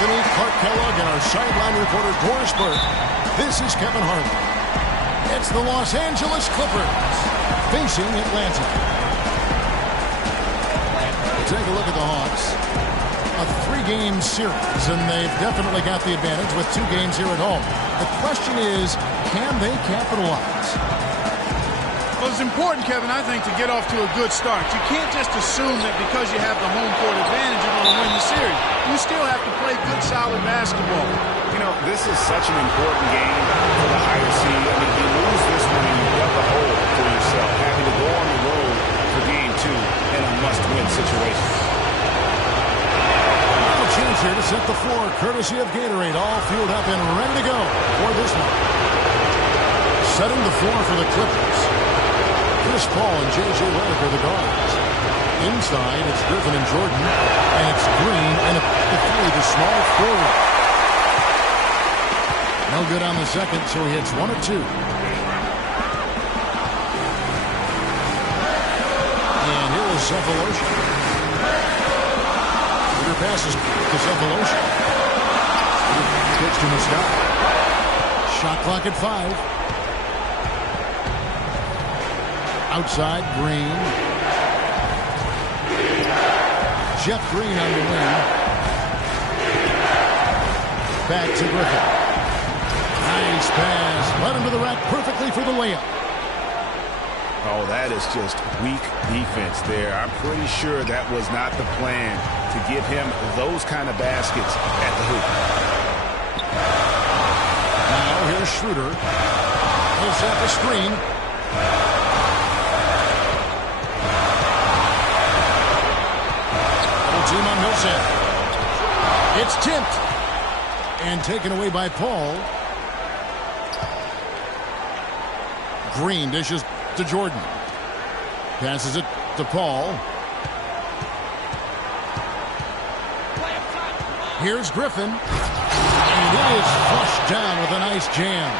Anthony, Clark Kellogg, and our sideline reporter, Doris Burke. This is Kevin Harlan. It's the Los Angeles Clippers facing Atlanta. Take a look at the Hawks. A 3-game series, and they've definitely got the advantage with 2 games here at home. The question is, can they capitalize? Well, it's important, Kevin, I think, to get off to a good start. You can't just assume that because you have the home court advantage, you're going to win the series. You still have to play good, solid basketball. You know, this is such an important game for the higher seed. I mean, you lose this one and you dug a hole for yourself, having to go on the road for game 2 in a must-win situation. A chance here to set the floor, courtesy of Gatorade, all fueled up and ready to go for this one. Setting the floor for the Clippers. Chris Paul and J.J. Redick are the guards. Inside, it's Griffin and Jordan, and it's Green and the 3, the small forward. No good on the second, so he hits 1 of 2. And here is Cephalosha. Peter passes to Cephalosha. Pitch to Muscat. Shot clock at 5. Outside, Green. Jeff Green on the wing. Back to Griffin. Nice pass. Led him to the rack perfectly for the layup. Oh, that is just weak defense there. I'm pretty sure that was not the plan to give him those kind of baskets at the hoop. Now here's Schroeder. He'll set the screen. Team on Millsap. It's tipped and taken away by Paul. Green dishes to Jordan. Passes it to Paul. Here's Griffin. And it is flushed down with a nice jam.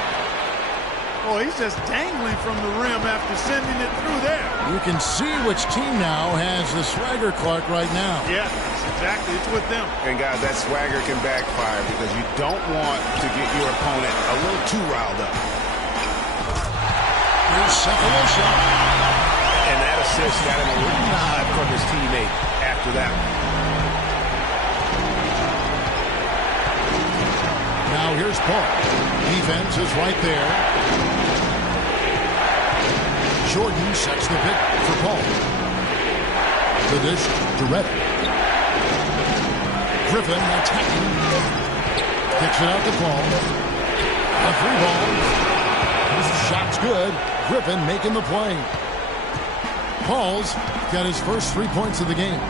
Boy, he's just dangling from the rim after sending it through there. You can see which team now has the swagger, Clark, right now. Yeah, exactly. It's with them. And, guys, that swagger can backfire because you don't want to get your opponent a little too riled up. Here's Cephalosha. And that assist got him a little nod from his teammate after that one. Now here's Paul. Defense is right there. Jordan sets the pick for Paul. The dish to Redick. Griffin attacking. Kicks it out to Paul. A 3-ball. This shot's good. Griffin making the play. Paul's got his first 3 points of the game.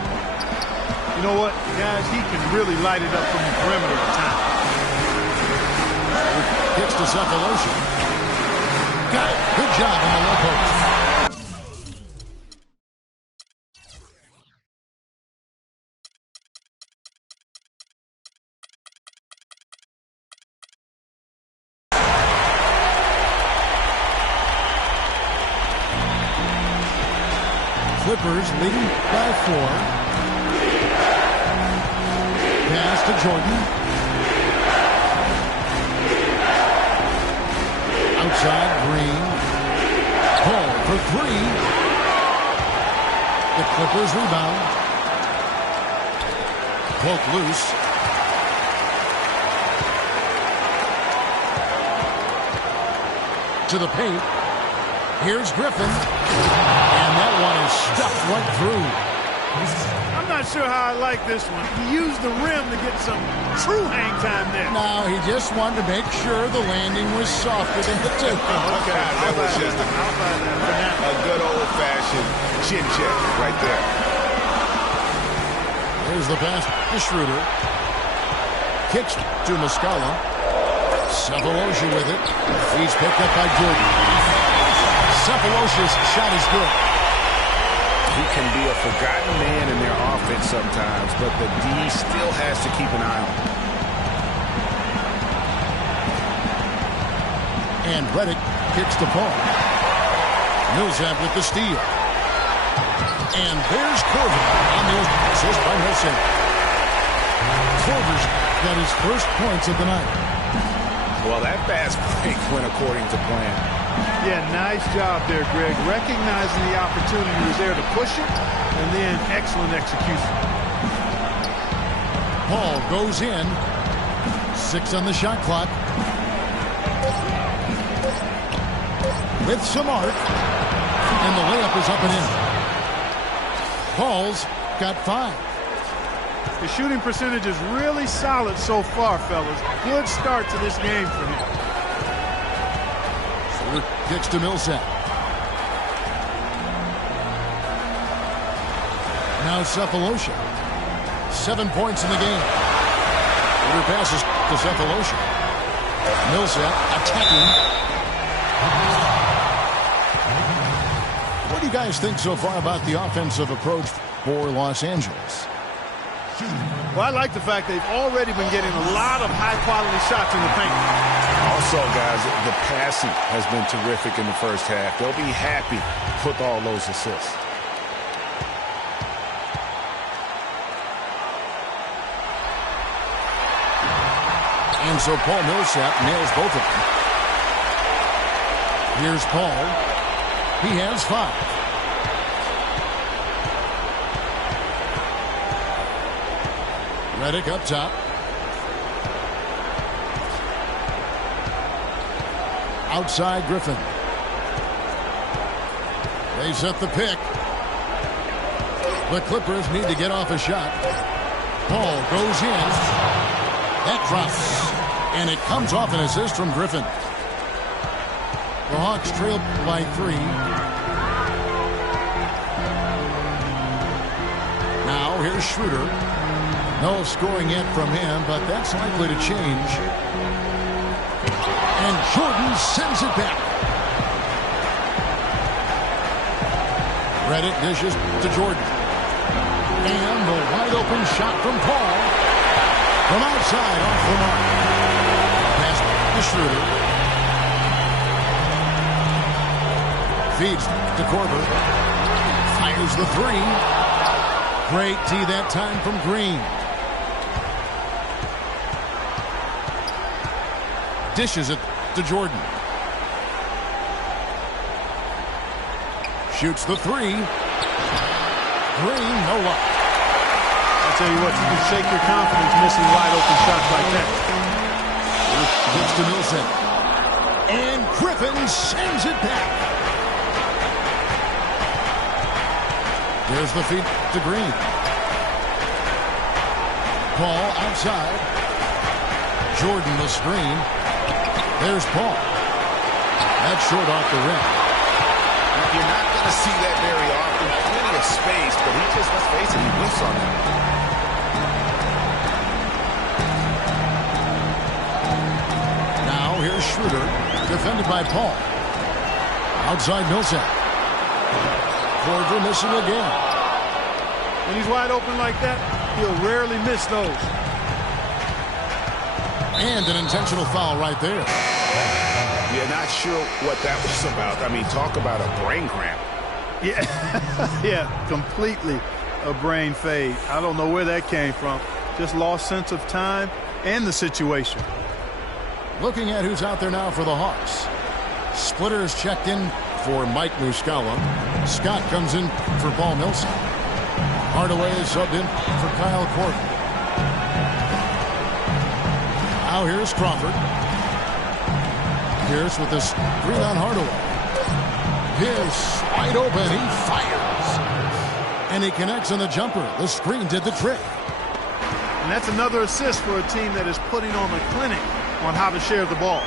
You know what, guys? He can really light it up from the perimeter at times. Kicks to Cephalosha. Got it. Good job on the low post. Clippers leading by 4. Pass to Jordan. Outside, Green. Paul for 3. The Clippers rebound. Poke loose. To the paint. Here's Griffin. And that one is stuffed right through. I'm not sure how I like this one. He used the rim to get some true hang time there. No, he just wanted to make sure the landing was softer than the takeoff. Okay, that was just a good old-fashioned chin check right there. There's the pass to Schroeder. Kicks to Muscala. Cephalosha with it. He's picked up by Jordan. Cephalosha's shot is good. He can be a forgotten man in their offense sometimes, but the D still has to keep an eye on him. And Redick kicks to Paul. Millsap with the steal. And there's Corbin on the assist by Millsap. Korver's got his first points of the night. Well, that fast break went according to plan. Yeah, nice job there, Greg. Recognizing the opportunity was there to push it, and then excellent execution. Paul goes in. 6 on the shot clock. With some arc. And the layup is up and in. Paul's got 5. The shooting percentage is really solid so far, fellas. Good start to this game for him. Schroeder kicks to Millsap. Now Cephalosha. 7 points in the game. Schroeder passes to Cephalosha. Millsap attacking. What do you guys think so far about the offensive approach for Los Angeles? Well, I like the fact they've already been getting a lot of high-quality shots in the paint. Also, guys, the passing has been terrific in the first half. They'll be happy with all those assists. And so Paul Millsap nails both of them. Here's Paul. He has 5. Redick up top. Outside Griffin. They set the pick. The Clippers need to get off a shot. Paul goes in. That drops. And it comes off an assist from Griffin. The Hawks trail by 3. Now here's Schroeder. No scoring yet from him, but that's likely to change. And Jordan sends it back. Redick dishes to Jordan. And the wide open shot from Paul. From outside off the mark. Pass to Schroeder. Feeds to Korver. Fires the 3. Great tee that time from Green. Dishes it to Jordan. Shoots the 3. Green, no luck. I'll tell you what, you can shake your confidence missing wide open shots like that. Gets to Millsap. And Griffin sends it back. There's the feed to Green. Paul outside. Jordan the screen. There's Paul. That's short off the rim. You're not going to see that very often. Plenty of space, but he just, let's face it, he whiffs on that. Now here's Schroeder, defended by Paul. Outside Millsap. Korver missing again. When he's wide open like that, he'll rarely miss those. And an intentional foul right there. Yeah, not sure what that was about. I mean, talk about a brain cramp. Yeah, yeah, completely a brain fade. I don't know where that came from. Just lost sense of time and the situation. Looking at who's out there now for the Hawks. Splitters checked in for Mike Muscala. Scott comes in for Paul Millsap. Hardaway is subbed in for Kyle Korver. Now here's Crawford. Pierce with the screen on Hardaway. Pierce wide open. He fires. And he connects on the jumper. The screen did the trick. And that's another assist for a team that is putting on a clinic on how to share the ball.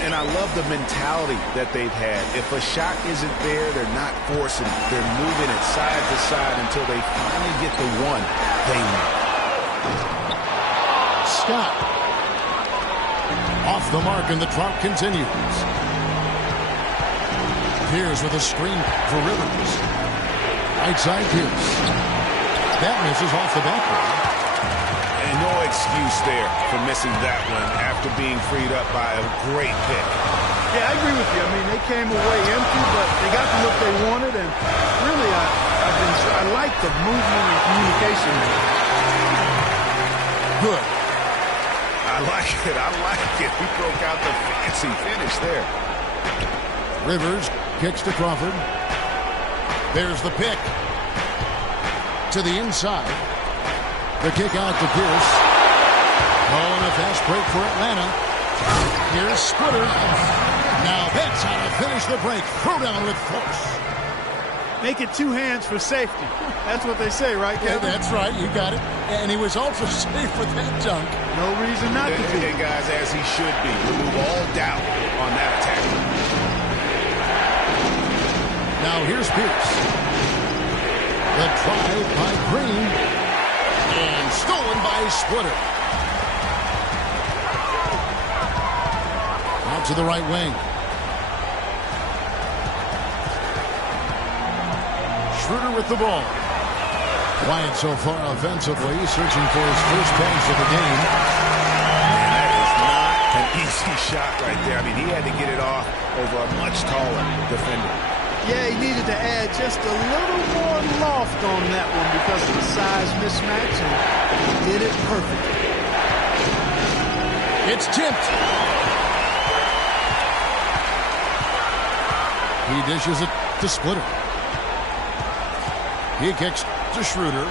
And I love the mentality that they've had. If a shot isn't there, they're not forcing it. They're moving it side to side until they finally get the one they want. Scott. Off the mark, and the drought continues. Pierce with a screen for Rivers. Right side Pierce. That misses off the backboard. And no excuse there for missing that one after being freed up by a great pick. Yeah, I agree with you. I mean, they came away empty, but they got the look they wanted, and really, I like the movement and communication. Good. I like it. I like it. He broke out the fancy finish there. Rivers kicks to Crawford. There's the pick. To the inside. The kick out to Pierce. Oh, and a fast break for Atlanta. Here's Splitter. Now that's how to finish the break. Throw down with force. Make it 2 hands for safety. That's what they say, right, Kevin? Yeah, that's right. You got it. And he was also safe with that dunk. No reason not to be. And guys, as he should be. Remove all doubt on that attack. Now here's Pierce. The drive by Green. And stolen by Splitter. Out to the right wing. Schroeder with the ball. Quiet so far offensively, searching for his first pass of the game. Man, that is not an easy shot right there. I mean, he had to get it off over a much taller defender. Yeah, he needed to add just a little more loft on that one because of the size mismatch, and he did it perfectly. It's tipped. He dishes it to Splitter. He kicks to Schroeder.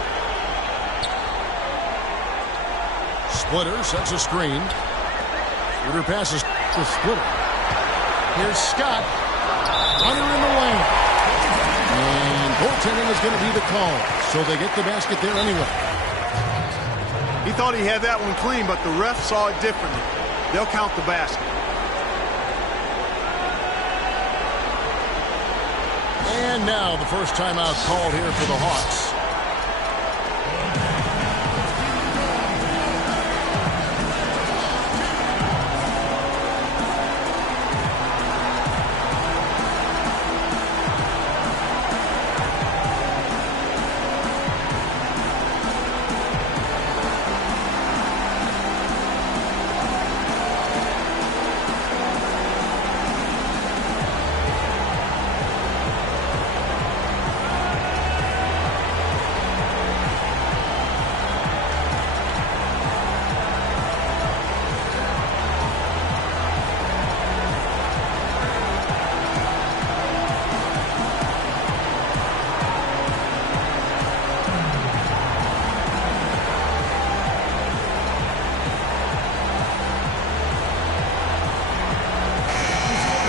Splitter sets a screen. Schroeder passes to Splitter. Here's Scott. Under in the lane. And goaltending is going to be the call. So they get the basket there anyway. He thought he had that one clean, but the ref saw it differently. They'll count the basket. And now the first timeout called here for the Hawks.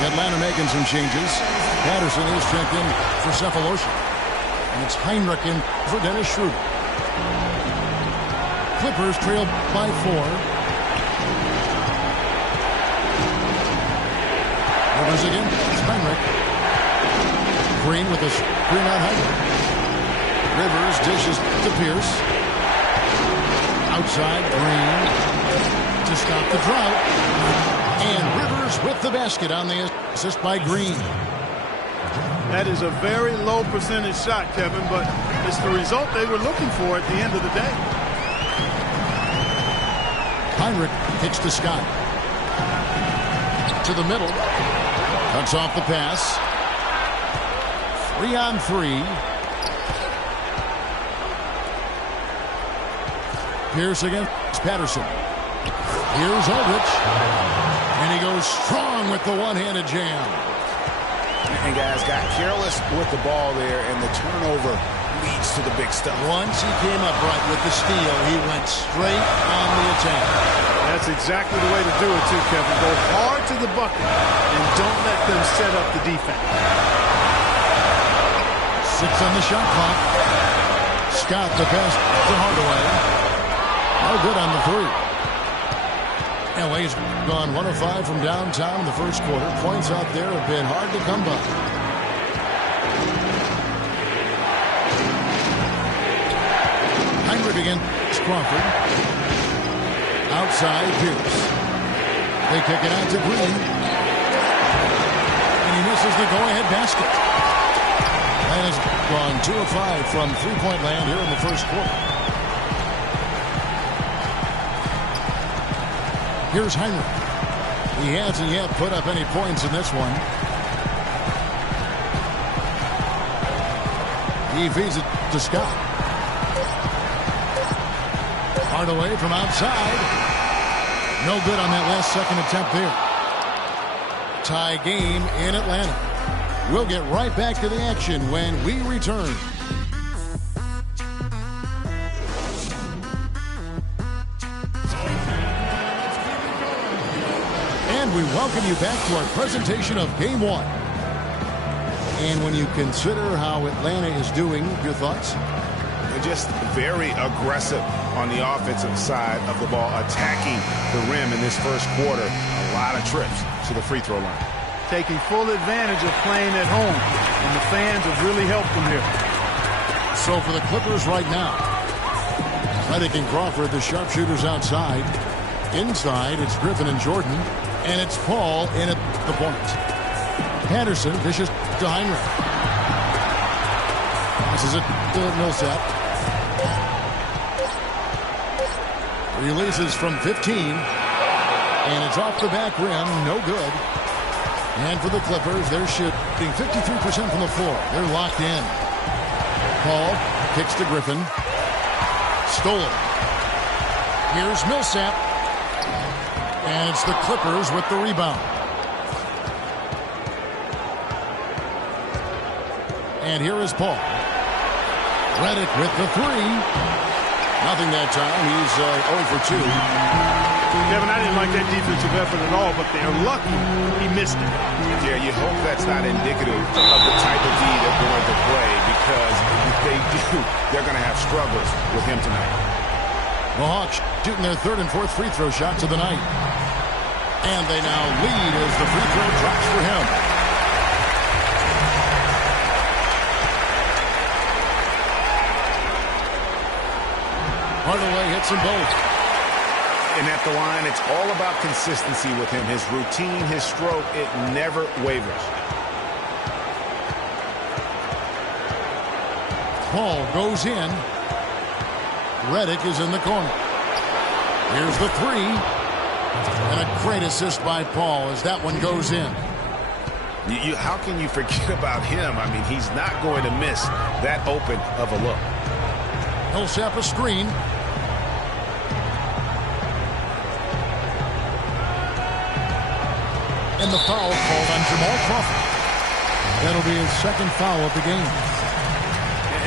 Atlanta making some changes. Patterson is checked in for Cephalosha. And it's Heinrich in for Dennis Schroeder. Clippers trail by 4. Rivers again. It's Heinrich. Green with a screen on Heinrich. Rivers dishes to Pierce. Outside, Green to stop the drought. And Rivers with the basket on the assist by Green. That is a very low percentage shot, Kevin, but it's the result they were looking for at the end of the day. Heinrich kicks to Scott. To the middle. Cuts off the pass. 3-on-3. Pierce against Patterson. Here's Aldrich. And he goes strong with the one-handed jam. And guys got careless with the ball there, and the turnover leads to the big stuff. Once he came up right with the steal, he went straight on the attack. That's exactly the way to do it, too, Kevin. Go hard to the bucket and don't let them set up the defense. 6 on the shot clock. Scott the pass to Hardaway. No good on the 3. LA's gone 1 of 5 from downtown in the first quarter. Points out there have been hard to come by. Heinrich against Crawford. Outside, Pierce. They kick it out to Green. And he misses the go-ahead basket. And has gone 2 of 5 from three-point land here in the first quarter. Here's Heinrich. He hasn't yet put up any points in this one. He feeds it to Scott. Hardaway from outside. No good on that last second attempt there. Tie game in Atlanta. We'll get right back to the action when we return. And we welcome you back to our presentation of Game 1. And when you consider how Atlanta is doing, your thoughts? They're just very aggressive on the offensive side of the ball, attacking the rim in this first quarter. A lot of trips to the free throw line. Taking full advantage of playing at home, and the fans have really helped them here. So for the Clippers right now, Redick and Crawford, the sharpshooters outside. Inside, it's Griffin and Jordan, and it's Paul in at the point. Patterson dishes to Heinrich. Passes it to Millsap. Releases from 15, and it's off the back rim, no good. And for the Clippers, they're shooting 53% from the floor. They're locked in. Paul kicks to Griffin. Stolen. Here's Millsap. And it's the Clippers with the rebound. And here is Paul. Redick with the three. Nothing that time. He's 0 for 2. Kevin, I didn't like that defensive effort at all, but they're lucky he missed it. Yeah, you hope that's not indicative of the type of D they're going to play, because if they do, they're going to have struggles with him tonight. The Hawks shooting their third and fourth free throw shots of the night. And they now lead as the free throw drops for him. Hardaway hits them both. And at the line, it's all about consistency with him. His routine, his stroke, it never wavers. Paul goes in. Redick is in the corner. Here's the three. And a great assist by Paul as that one goes in. How can you forget about him? I mean, he's not going to miss that open of a look. Millsap a screen. And the foul called on Jamal Crawford. That'll be his second foul of the game.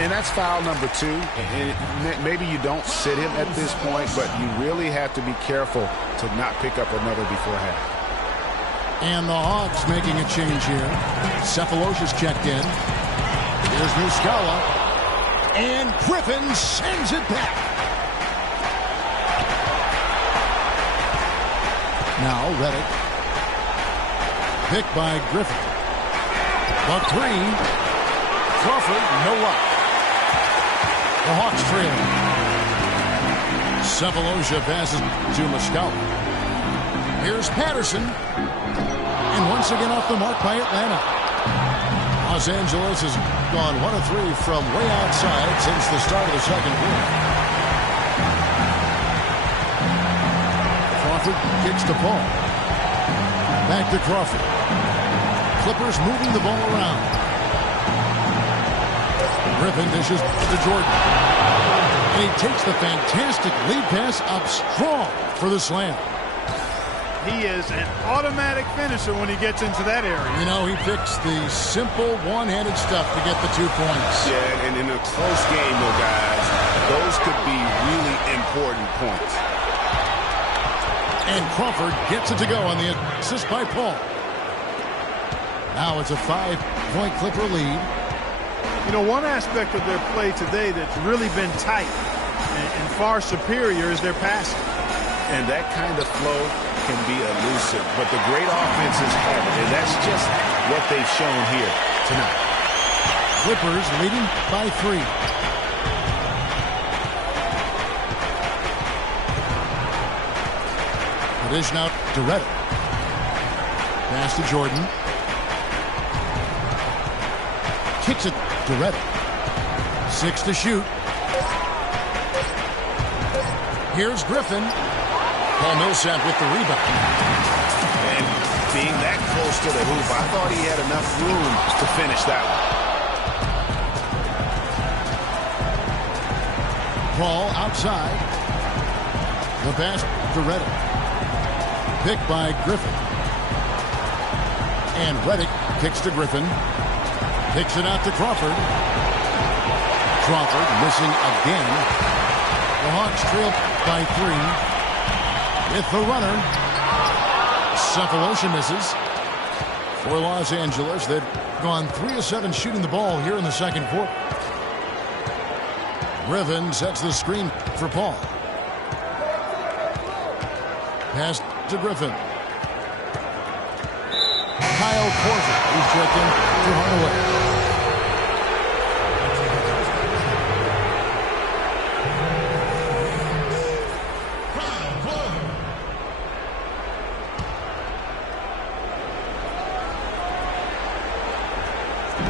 And that's foul number 2. And maybe you don't sit him at this point, but you really have to be careful to not pick up another before half. And the Hawks making a change here. Cephalosha's checked in. Here's Muscala. And Griffin sends it back. Now Redick. Picked by Griffin. The three. Crawford, no luck. The Hawks trailing. Cephalosha passes to Muscala. Here's Patterson. And once again off the mark by Atlanta. Los Angeles has gone 1 of 3 from way outside since the start of the second quarter. Crawford kicks to Paul. Back to Crawford. Clippers moving the ball around. Griffin dishes to Jordan. And he takes the fantastic lead pass up strong for the slam. He is an automatic finisher when he gets into that area. You know, he picks the simple one-handed stuff to get the 2 points. Yeah, and in a close game, though, guys, those could be really important points. And Crawford gets it to go on the assist by Paul. Now it's a 5-point Clipper lead. You know, one aspect of their play today that's really been tight and far superior is their passing. And that kind of flow can be elusive, but the great offenses have it, and that's just what they've shown here tonight. Clippers leading by 3. Dish now to Redick. Pass to Jordan. Kicks it to Redick. 6 to shoot. Here's Griffin. Paul Millsap with the rebound. And being that close to the hoop, I thought he had enough room to finish that one. Paul outside. The pass to Reddick. Picked by Griffin. And Reddick kicks to Griffin. Kicks it out to Crawford. Crawford missing again. The Hawks trail by 3. With the runner. Cephalosha misses. For Los Angeles, they've gone 3 of 7 shooting the ball here in the second quarter. Griffin sets the screen for Paul. Pass to Griffin. Kyle Korver, he's checked in for Hardaway.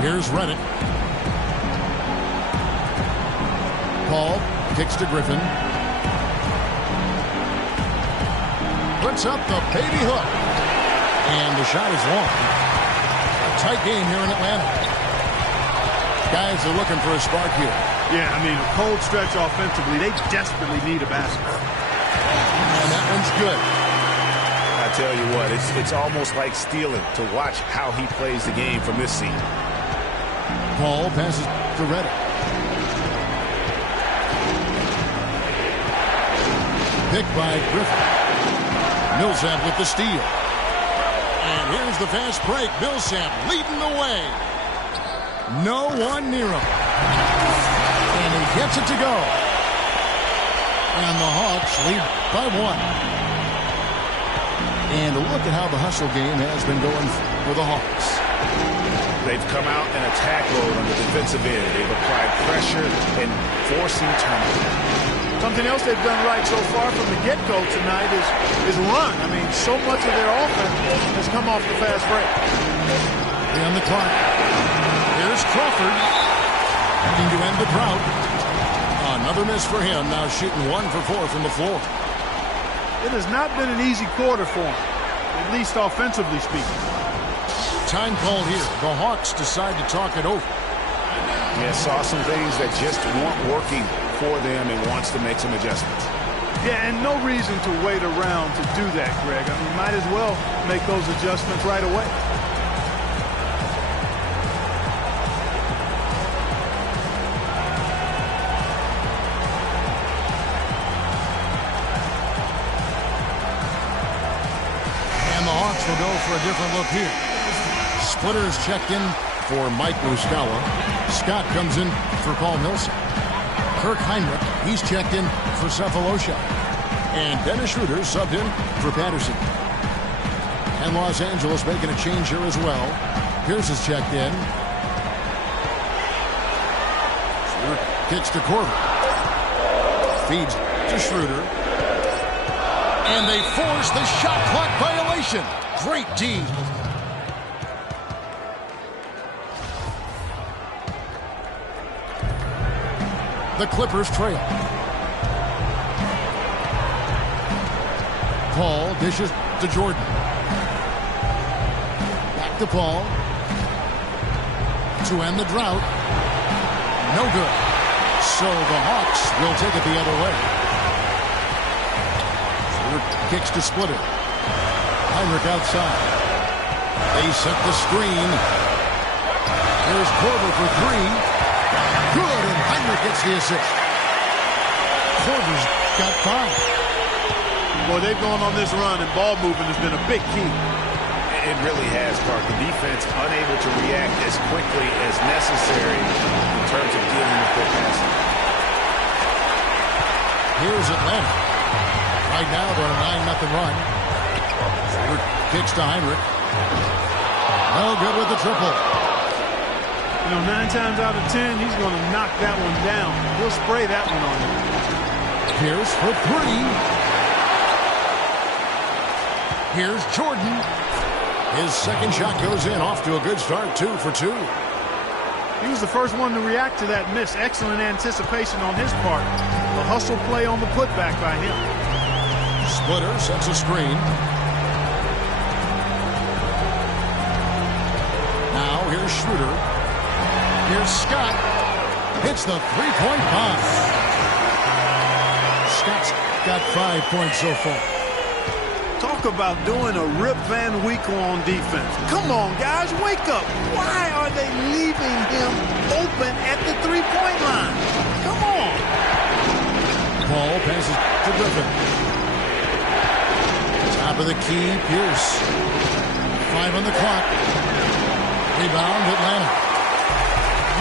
Here's Reddick. Paul kicks to Griffin. Puts up the baby hook. And the shot is long. A tight game here in Atlanta. Guys are looking for a spark here. Yeah, I mean, a cold stretch offensively. They desperately need a basket. And that one's good. I tell you what, it's almost like stealing to watch how he plays the game from this seat. Paul passes to Reddick. Picked by Griffin. Millsap with the steal. And here's the fast break. Millsap leading the way. No one near him. And he gets it to go. And the Hawks lead by 1. And look at how the hustle game has been going for the Hawks. They've come out in attack mode on the defensive end. They've applied pressure and forcing turnovers. Something else they've done right so far from the get-go tonight is run. I mean, so much of their offense has come off the fast break. On the clock. Here's Crawford. Looking to end the drought. Another miss for him. Now shooting 1 for 4 from the floor. It has not been an easy quarter for him, at least offensively speaking. Time called here. The Hawks decide to talk it over. Yeah, saw some things that just weren't working for them and wants to make some adjustments. Yeah, and no reason to wait around to do that, Greg. I mean, might as well make those adjustments right away. And the Hawks will go for a different look here. Splitters checked in for Mike Muscala. Scott comes in for Paul Millsap. Kirk Heinrich, he's checked in for Cephalosha. And Dennis Schroeder subbed in for Patterson. And Los Angeles making a change here as well. Pierce is checked in. Schroeder kicks to Korver. Feeds to Schroeder. And they force the shot clock violation. Great D. The Clippers trail. Paul dishes to Jordan. Back to Paul. To end the drought. No good. So the Hawks will take it the other way. Kicks to Splitter. Heinrich outside. They set the screen. Here's Korver for 3. Good, and Heinrich gets the assist. Korver's got 5. Boy, they've gone on this run, and ball movement has been a big key. It really has, Clark. The defense unable to react as quickly as necessary in terms of dealing with their passing. Here's Atlanta. Right now, they're on a 9-0 run. Kicks to Heinrich. No good with the triple. You know, 9 times out of 10, he's going to knock that one down. He'll spray that one on you. Pierce for 3. Here's Jordan. His second shot goes in, off to a good start, 2 for 2. He was the first one to react to that miss. Excellent anticipation on his part. The hustle play on the putback by him. Splitter sets a screen. Now here's Schroeder. Here's Scott. Hits the three-point bomb. Scott's got 5 points so far. Talk about doing a Rip Van Winkle on defense. Come on, guys, wake up. Why are they leaving him open at the three-point line? Come on. Paul passes to Griffin. Top of the key, Pierce. 5 on the clock. Rebound, Atlanta.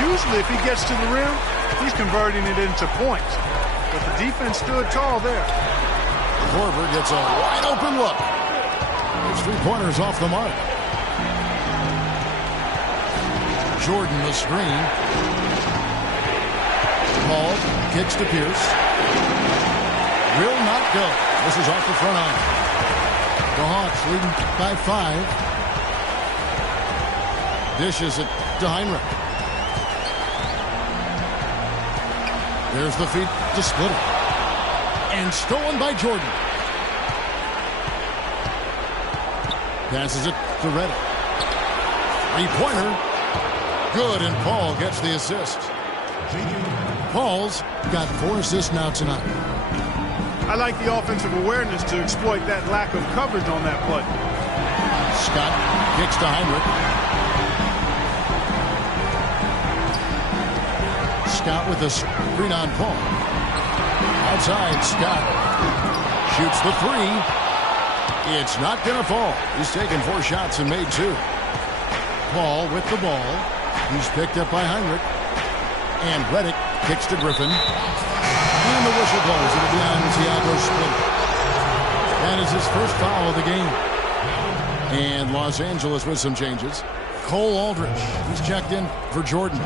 Usually if he gets to the rim, he's converting it into points. But the defense stood tall there. Korver gets a wide open look. There's 3-pointers off the mark. Jordan the screen. Paul kicks to Pierce. Will not go. This is off the front iron. The Hawks leading by 5. Dishes it to Heinrich. There's the feed to split it. And stolen by Jordan. Passes it to Reddick. 3-pointer. Good, and Paul gets the assist. Paul's got 4 assists now tonight. I like the offensive awareness to exploit that lack of coverage on that play. Scott kicks to Heinrich. Scott with the screen on Paul. Outside, Scott shoots the 3. It's not going to fall. He's taken 4 shots and made 2. Paul with the ball. He's picked up by Heinrich. And Reddick kicks to Griffin. And the whistle blows. It'll be on Thiago Splitter. That is his first foul of the game. And Los Angeles with some changes. Cole Aldrich. He's checked in for Jordan.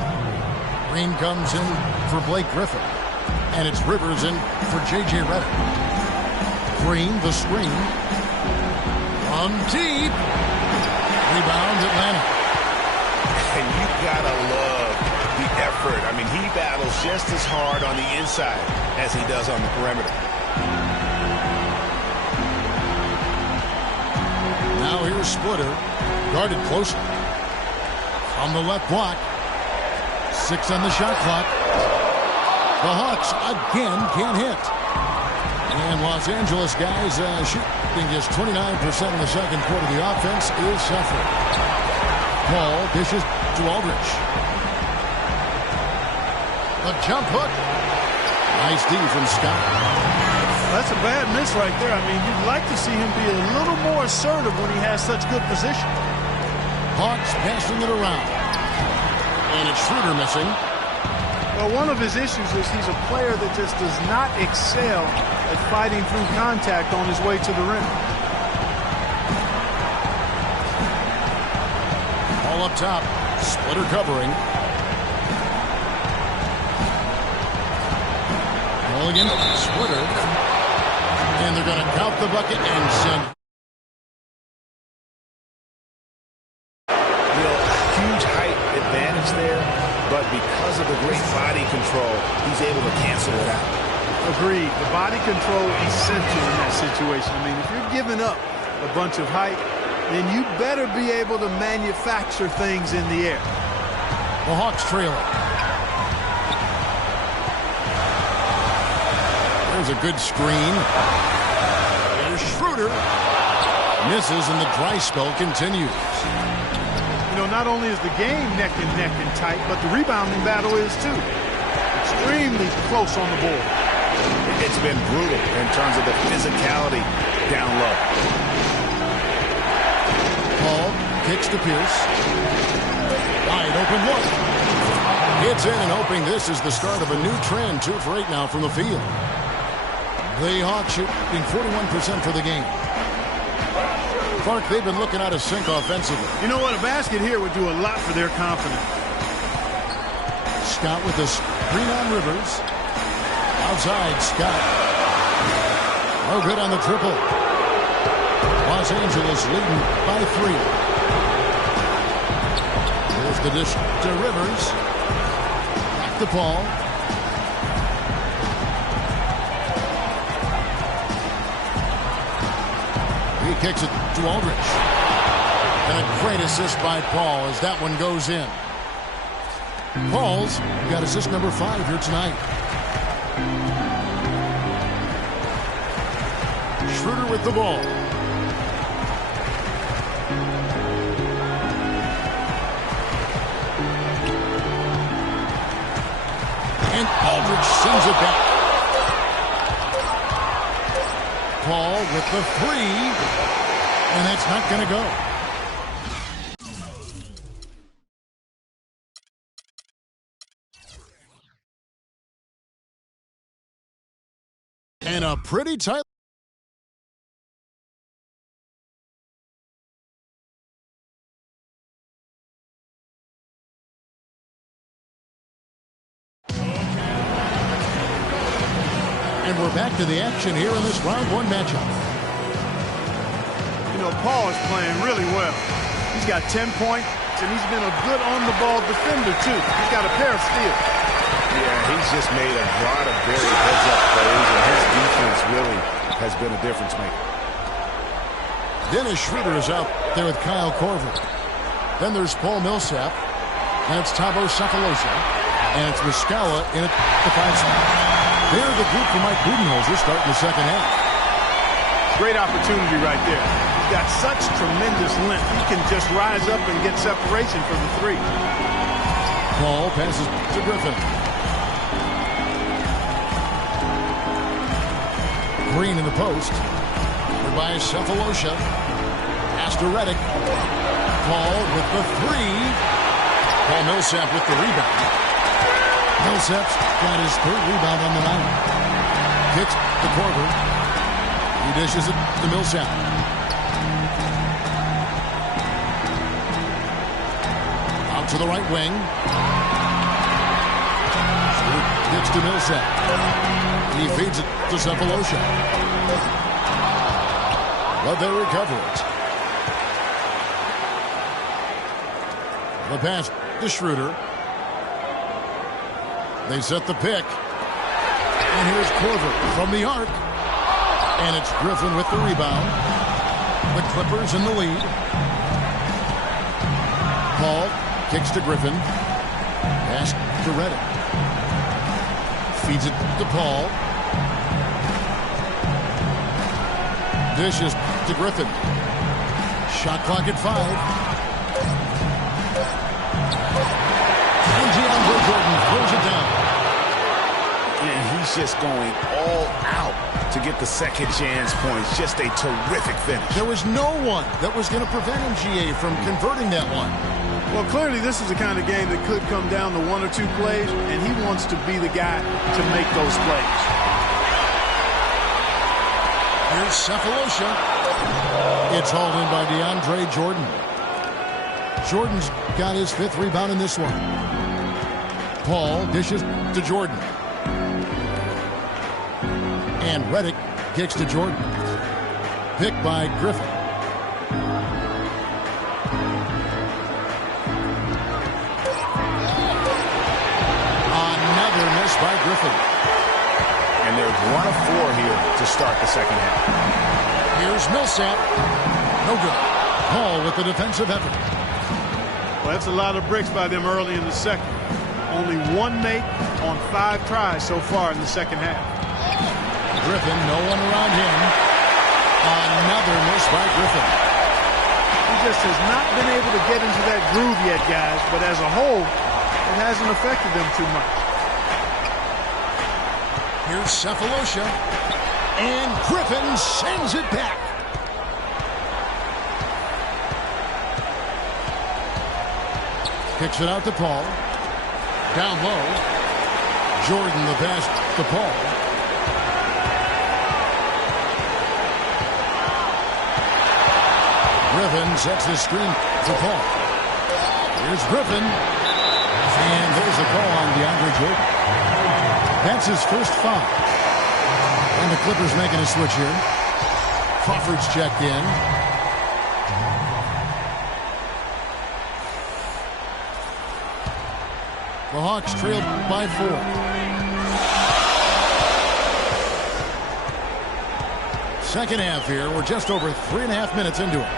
Green comes in for Blake Griffin. And it's Rivers in for J.J. Redick. Green, the screen. From deep. Rebound, Atlanta. And you gotta love the effort. I mean, he battles just as hard on the inside as he does on the perimeter. Now here's Splitter. Guarded closely. On the left block. 6 on the shot clock. The Hawks again can't hit. And Los Angeles guys shooting just 29% in the second quarter. The offense is suffering. Paul dishes to Aldrich. The jump hook. Nice D from Scott. That's a bad miss right there. I mean, you'd like to see him be a little more assertive when he has such good position. Hawks passing it around. And it's Schroeder missing. Well, one of his issues is he's a player that just does not excel at fighting through contact on his way to the rim. All up top. Splitter covering. Mulligan, Splitter. And they're going to count the bucket and send. Huge height advantage there, but because of the great body control, he's able to cancel it out. Agreed. The body control is essential in that situation. I mean, if you're giving up a bunch of height, then you better be able to manufacture things in the air. The Hawks trailing. There's a good screen. There's Schroeder. Misses, and the dry spell continues. You know, not only is the game neck and tight, but the rebounding battle is too. Extremely close on the board. It's been brutal in terms of the physicality down low. Paul kicks to Pierce. Wide open look. It's in and hoping this is the start of a new trend. 2 for 8 now from the field. The Hawks shooting 41% for the game. Clark, they've been looking out of sync offensively. You know what? A basket here would do a lot for their confidence. Scott with the screen on Rivers. Outside, Scott. No good on the triple. Los Angeles leading by 3. There's the dish to Rivers. Back to Paul. He kicks it to Aldrich. And a great assist by Paul as that one goes in. Paul's got assist number 5 here tonight. Schroeder with the ball. And Aldridge sends it back. Paul with the three. And that's not going to go. And a pretty tight. And we're back to the action here in this round one matchup. You know, Paul is playing really well. He's got 10 points, and he's been a good on-the-ball defender, too. He's got a pair of steals. Yeah, he's just made a lot of very heads-up plays, and his defense really has been a difference maker. Dennis Schroeder is out there with Kyle Korver. Then there's Paul Millsap, and it's Thabo Sefolosha, and it's Muscala in at the 5 spot. They're the group for Mike Budenholzer starting the second half. Great opportunity right there. He's got such tremendous length. He can just rise up and get separation from the three. Paul passes to Griffin. Green in the post. By Sefolosha. Pass to Redick. Paul with the three. Paul Millsap with the rebound. Millsap's got his third rebound on the night. Kicks to Korver. He dishes it to Millsap. Out to the right wing. Kicks to Millsap. He feeds it to Sefolosha. But they recover it. The pass to Schroeder. They set the pick. And here's Korver from the arc. And it's Griffin with the rebound. The Clippers in the lead. Paul kicks to Griffin. Pass to Redick. Feeds it to Paul. Dishes to Griffin. Shot clock at 5. And DeAndre Jordan throws it down. And he's just going all out to get the second chance points. Just a terrific finish. There was no one that was going to prevent him, GA, from converting that one. Well, clearly this is the kind of game that could come down to 1 or 2 plays, and he wants to be the guy to make those plays. Here's Sefolosha. It's hauled in by DeAndre Jordan. Jordan's got his 5th rebound in this one. Paul dishes to Jordan. And Redick kicks to Jordan. Picked by Griffin. Another miss by Griffin. And they're 1 of 4 here to start the second half. Here's Millsap. No good. Paul with the defensive effort. Well, that's a lot of bricks by them early in the second. Only 1 make on 5 tries so far in the second half. Griffin, no one around him. Another miss by Griffin. He just has not been able to get into that groove yet, guys. But as a whole, it hasn't affected them too much. Here's Sefolosha. And Griffin sends it back. Kicks it out to Paul. Down low. Jordan the pass to Paul. Griffin sets the screen for Paul. Here's Griffin. And there's a call on DeAndre Jordan. That's his first foul. And the Clippers making a switch here. Crawford's checked in. The Hawks trailed by 4. Second half here. We're just over 3.5 minutes into it.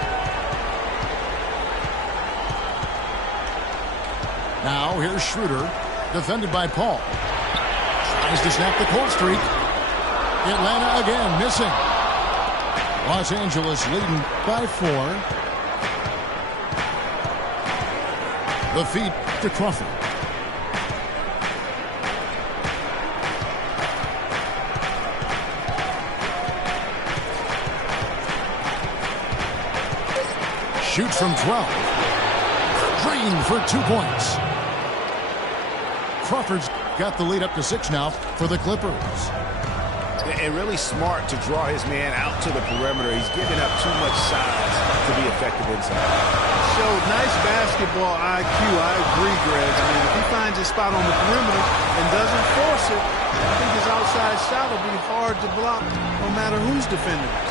Now here's Schroeder, defended by Paul. Tries to snap the cold streak. Atlanta again missing. Los Angeles leading by 4. The feed to Crawford. Shoots from 12. Drained for 2 points. Crawford's got the lead up to 6 now for the Clippers. And really smart to draw his man out to the perimeter. He's giving up too much size to be effective inside. Showed nice basketball IQ. I agree, Greg. I mean, if he finds his spot on the perimeter and doesn't force it, I think his outside shot will be hard to block no matter who's defending it.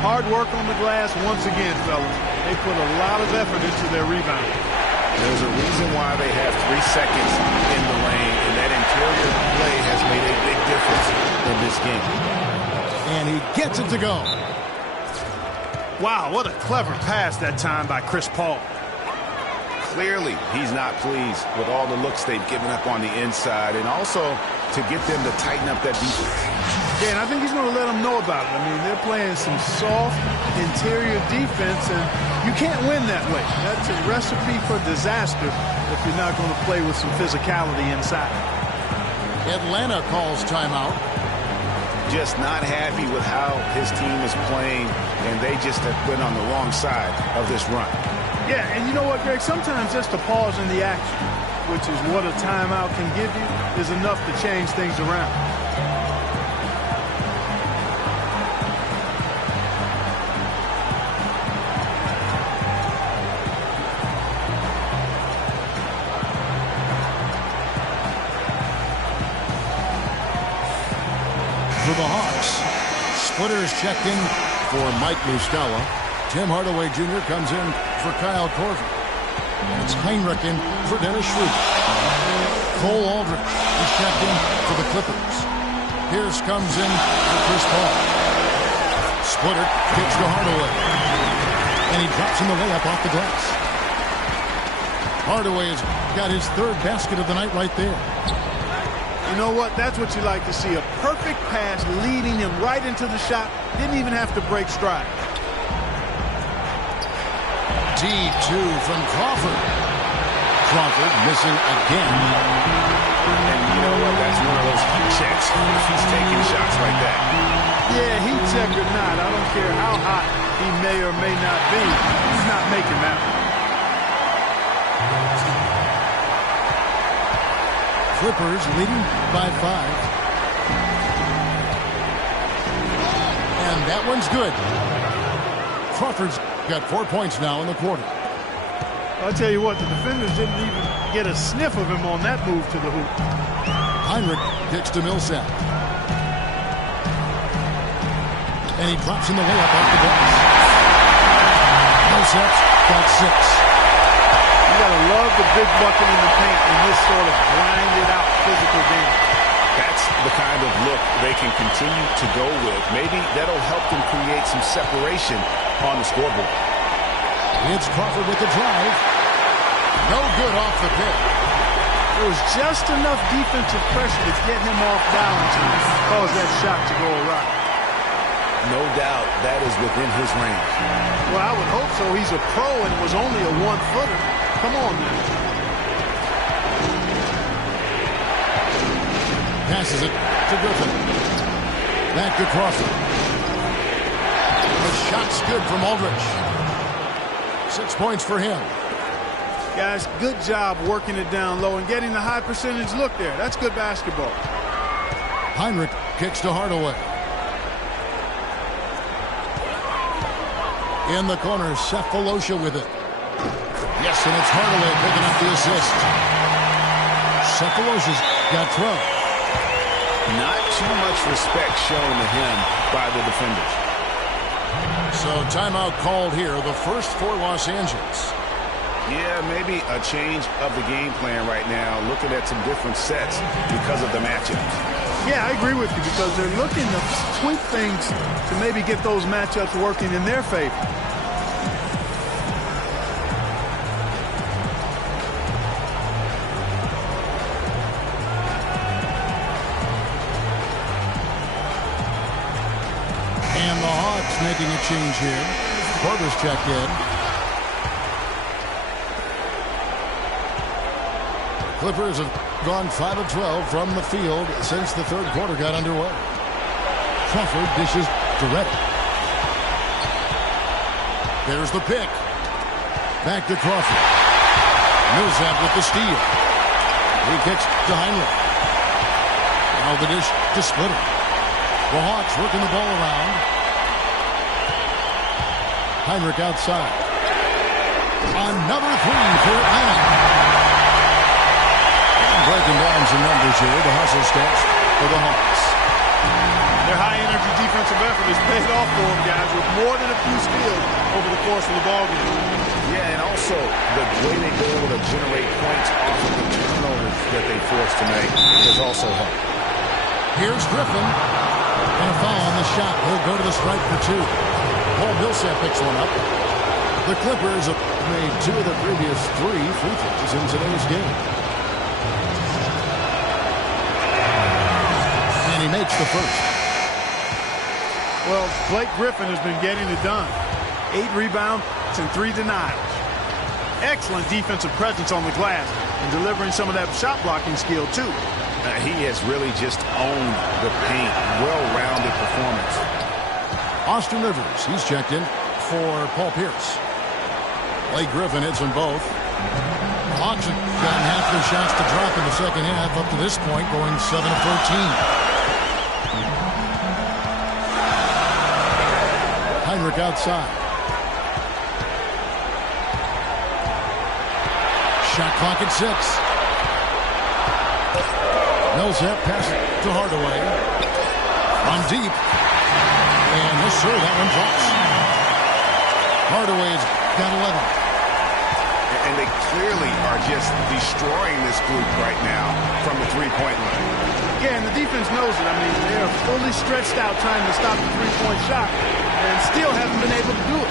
Hard work on the glass once again, fellas. They put a lot of effort into their rebound. There's a reason why they have 3 seconds in the lane, and that interior play has made a big difference in this game. And he gets it to go. Wow, what a clever pass that time by Chris Paul. Clearly, he's not pleased with all the looks they've given up on the inside, and also to get them to tighten up that defense. Yeah, and I think he's going to let them know about it. I mean, they're playing some soft interior defense, and you can't win that way. That's a recipe for disaster if you're not going to play with some physicality inside. Atlanta calls timeout. Just not happy with how his team is playing, and they just have been on the wrong side of this run. Yeah, and you know what, Greg? Sometimes just a pause in the action, which is what a timeout can give you, is enough to change things around. For the Hawks, Splitters checked in for Mike Muscala. Tim Hardaway Jr. comes in for Kyle Korver. And it's Heinrich in for Dennis Schroeder. Cole Aldrich is checked in for the Clippers. Pierce comes in for Chris Paul. Splitter kicks to Hardaway. And he drops in the layup off the glass. Hardaway has got his 3rd basket of the night right there. You know what? That's what you like to see. A perfect pass leading him right into the shot. Didn't even have to break stride. D2 from Crawford. Crawford missing again. And you know what? That's one of those heat checks if he's taking shots like that. Yeah, heat check or not, I don't care how hot he may or may not be. He's not making that one. Clippers leading by 5. And that one's good. Crawford's got 4 points now in the quarter. I'll tell you what, the defenders didn't even get a sniff of him on that move to the hoop. Heinrich kicks to Millsap. And he drops in the layup off the glass. Millsap's got 6. You gotta love the big bucket in the paint in this sort of grinded-out physical game. That's the kind of look they can continue to go with. Maybe that'll help them create some separation on the scoreboard. It's Crawford with the drive. No good off the pick. There was just enough defensive pressure to get him off balance and cause that shot to go awry. No doubt that is within his range. Well, I would hope so. He's a pro and it was only a 1-footer. Come on now. Passes it to Griffin. Back to Crawford. The shot's good from Aldrich. 6 points for him. Guys, good job working it down low and getting the high percentage look there. That's good basketball. Heinrich kicks to Hardaway. In the corner, Cephalosha with it. Yes, and it's Hardaway picking up the assist. Cephalosha's got 12. Not too much respect shown to him by the defenders. So timeout called here, the first for Los Angeles. Yeah, maybe a change of the game plan right now, looking at some different sets because of the matchups. Yeah, I agree with you because they're looking to tweak things to maybe get those matchups working in their favor. change here. Corver's checked in. Clippers have gone 5 of 12 from the field since the third quarter got underway. Crawford dishes to Reddick. There's the pick. Back to Crawford. Millsap with the steal. He kicks to Heinrich. Now the dish to Splitter. The Hawks working the ball around. Heinrich outside. Another three for Atlanta. Breaking down some numbers here. The hustle stats for the Hawks. Their high-energy defensive effort has paid off for them, guys, with more than a few steals over the course of the ballgame. Yeah, and also the way they go able to generate points off of the turnovers that they forced to make has also helped. Here's Griffin. And a foul on the shot. He'll go to the stripe for two. Paul Millsap picks one up. The Clippers have made 2 of the previous 3 free throws in today's game. And he makes the first. Well, Blake Griffin has been getting it done. 8 rebounds and 3 denials. Excellent defensive presence on the glass and delivering some of that shot blocking skill, too. He has really just owned the paint. Well-rounded performance. Austin Rivers, he's checked in for Paul Pierce. Blake Griffin hits them both. Hawks have gotten half their shots to drop in the second half up to this point, going 7 of 13. Heinrich outside. Shot clock at 6. Millsap passes to Hardaway. On deep. And yes, sir, that one drops. Hardaway's got 11. And they clearly are just destroying this group right now from the three-point line. Yeah, and the defense knows it. I mean, they are fully stretched out trying to stop the three-point shot and still haven't been able to do it.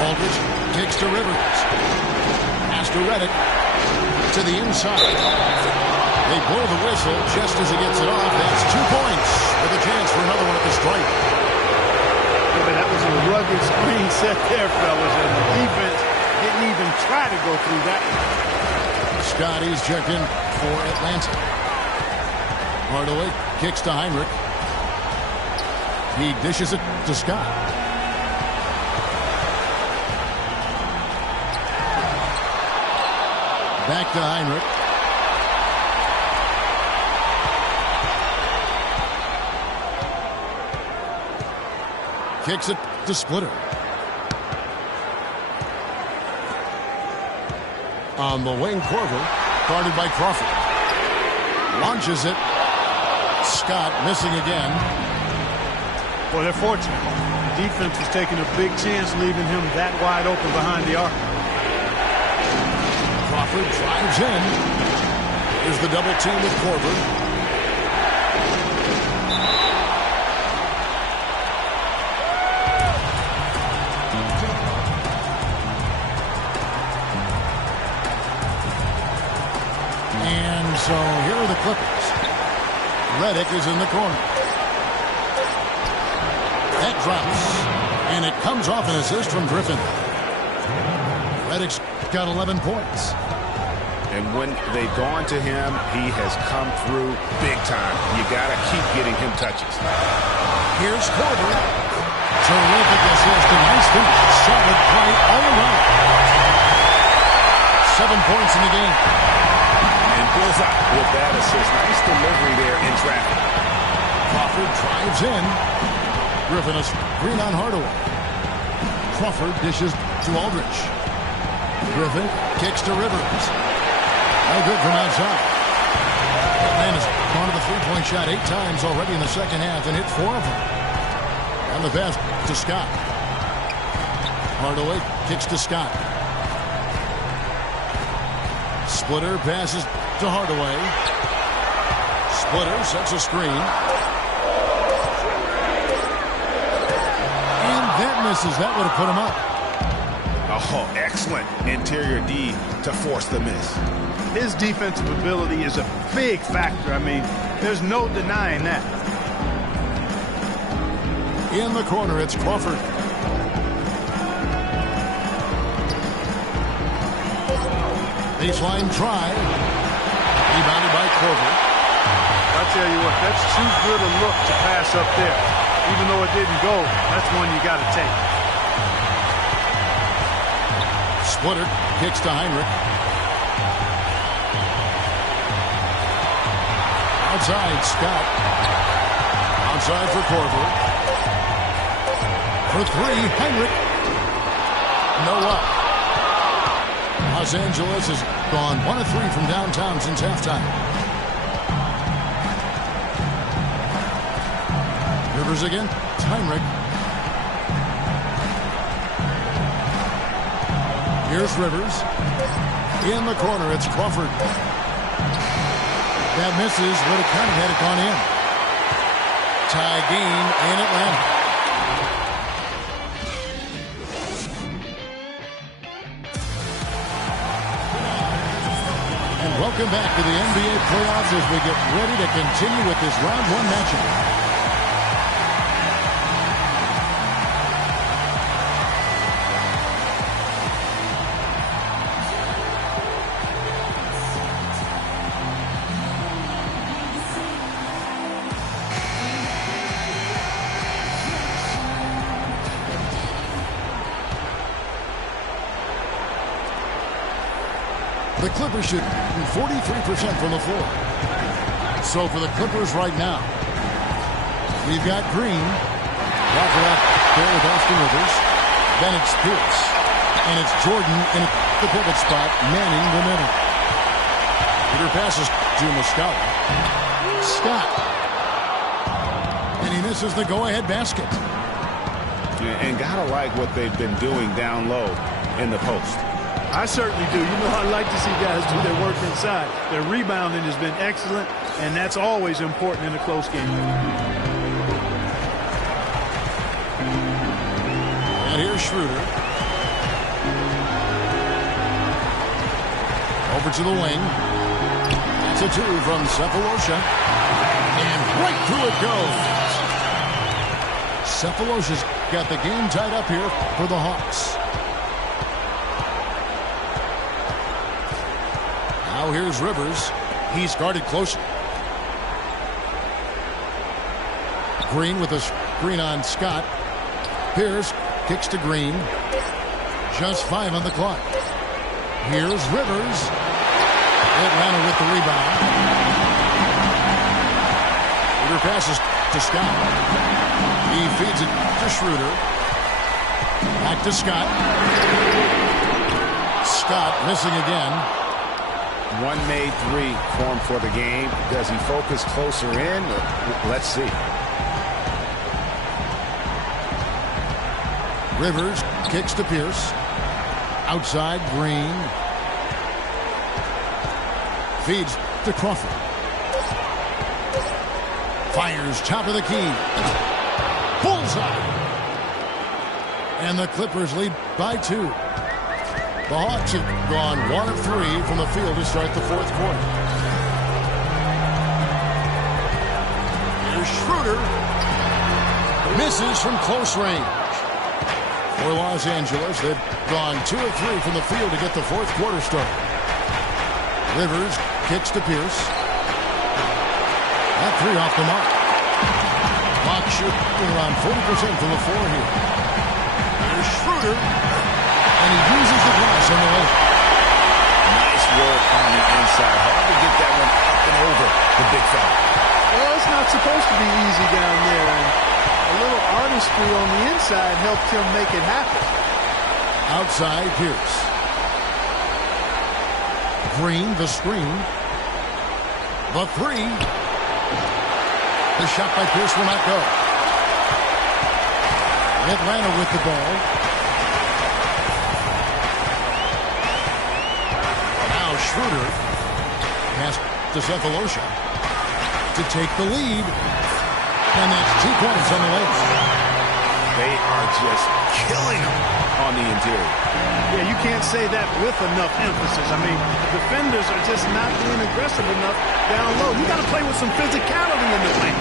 Aldridge kicks to Rivers. Pass to Reddick. To the inside. They blow the whistle just as he gets it off. That's 2 points with a chance for another one at the stripe. Boy, that was a rugged screen set there, fellas, and the defense didn't even try to go through that. Scotty's checked in for Atlanta. Hardaway kicks to Heinrich. He dishes it to Scott. Back to Heinrich. Kicks it to Splitter. On the wing, Corver, guarded by Crawford. Launches it. Scott missing again. Well, they're fortunate. The defense was taking a big chance leaving him that wide open behind the arc. Crawford drives in. Here's the double team with Corver. And so here are the Clippers. Reddick is in the corner. That drops. And it comes off an assist from Griffin. Reddick's got 11 points. And when they've gone to him, he has come through big time. You got to keep getting him touches. Here's Corver. Terrific assist. A nice finish. Solid play all around. 7 points in the game. And pulls up with that assist. Nice delivery there in traffic. Crawford drives in. Griffin a screen on Hardaway. Crawford dishes to Aldridge. Griffin kicks to Rivers. No good from outside. Atlanta's gone to the three-point shot 8 times already in the second half and hit 4 of them. And the pass to Scott. Hardaway kicks to Scott. Splitter passes to Hardaway. Splitter sets a screen. And that misses. That would have put him up. Oh, excellent interior D to force the miss. His defensive ability is a big factor. I mean, there's no denying that. In the corner, it's Crawford. Baseline try. Rebounded by Corver. I tell you what, that's too good a look to pass up there. Even though it didn't go, that's one you got to take. Splitter kicks to Heinrich. Outside, Scott. Outside for Corver. For three, Heinrich. No up. Los Angeles has gone 1 of 3 from downtown since halftime. Rivers again. Heinrich. Here's Rivers. In the corner, it's Crawford. That misses. Would have counted had it gone in. Tie game in Atlanta. Welcome back to the NBA playoffs as we get ready to continue with this round 1 matchup. The Clippers shoot 43% from the floor. So for the Clippers right now, we've got Green. Walker out there with Austin Rivers. Then it's Pierce. And it's Jordan in the pivot spot, manning the middle. Peter passes to Muscala. Scott. And he misses the go-ahead basket. And gotta like what they've been doing down low in the post. I certainly do. You know, I like to see guys do their work inside. Their rebounding has been excellent, and that's always important in a close game. And here's Schroeder. Over to the wing. That's a 2 from Cephalosha. And right through it goes. Cephalosha's got the game tied up here for the Hawks. Now here's Rivers. He's guarded closely. Green with a screen on Scott. Pierce kicks to Green. Just 5 on the clock. Here's Rivers. Atlanta with the rebound. Schroeder passes to Scott. He feeds it to Schroeder. Back to Scott. Scott missing again. One made 3 formed for the game. Does he focus closer in? Let's see. Rivers kicks to Pierce. Outside, Green. Feeds to Crawford. Fires top of the key. Bullseye. And the Clippers lead by 2. The Hawks have gone 1 of 3 from the field to start the 4th quarter. Here's Schroeder. Misses from close range. For Los Angeles, they've gone 2 of 3 from the field to get the 4th quarter started. Rivers kicks to Pierce. That 3 off the mark. Hawks shooting around 40% from the floor here. Here's Schroeder. And he uses the glass on the left. Nice work on the inside. Hard to get that one up and over the big fella. Well, it's not supposed to be easy down there. And a little artistry on the inside helped him make it happen. Outside, Pierce. Green, the screen. The 3. The shot by Pierce will not go. Atlanta with the ball. Schroeder pass to Cephalosha to take the lead. And that's 2 points on the legs. They are just killing him on the interior. Yeah, you can't say that with enough emphasis. I mean, the defenders are just not being aggressive enough down low. You got to play with some physicality in the lane.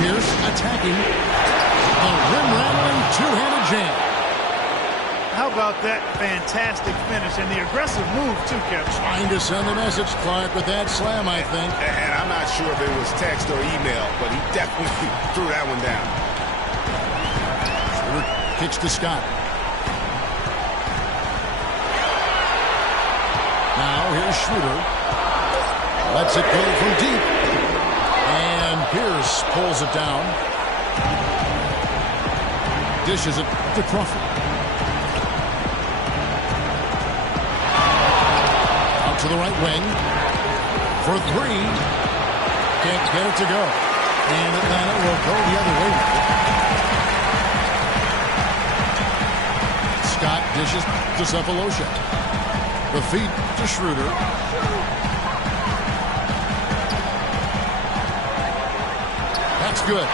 Pierce attacking. The rim-rattling 2-handed jam. How How about that fantastic finish and the aggressive move, too, Kevin? Trying to send a message, Clark, with that slam, I think. And I'm not sure if it was text or email, but he definitely threw that one down. Schroeder kicks to Scott. Now here's Schroeder. Lets it go from deep. And Pierce pulls it down. Dishes it to Crawford. Out to the right wing. For three. Can't get it to go. And Atlanta will go the other way. Scott dishes to Cephalosha. The feed to Schroeder. That's good.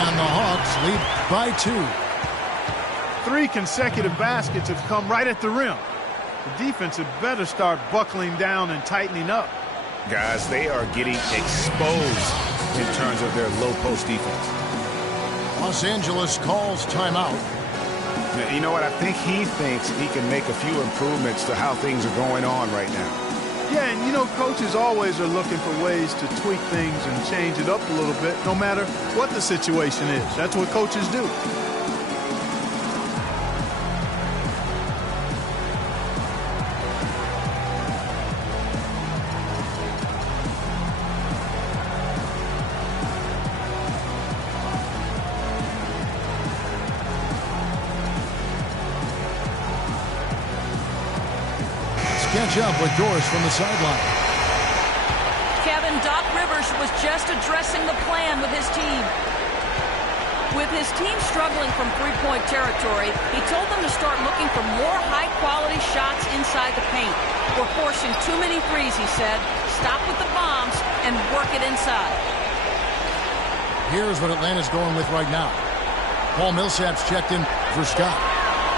And the Hawks lead by 2. 3 consecutive baskets have come right at the rim. The defense had better start buckling down and tightening up. Guys, they are getting exposed in terms of their low post defense. Los Angeles calls timeout. You know what? I think he thinks he can make a few improvements to how things are going on right now. Yeah, and you know, coaches always are looking for ways to tweak things and change it up a little bit, no matter what the situation is. That's what coaches do. Catch up with Doris from the sideline. Kevin, Doc Rivers was just addressing the plan with his team. With his team struggling from three-point territory, he told them to start looking for more high-quality shots inside the paint. We're forcing too many threes, he said. Stop with the bombs and work it inside. Here's what Atlanta's going with right now. Paul Millsap's checked in for Scott.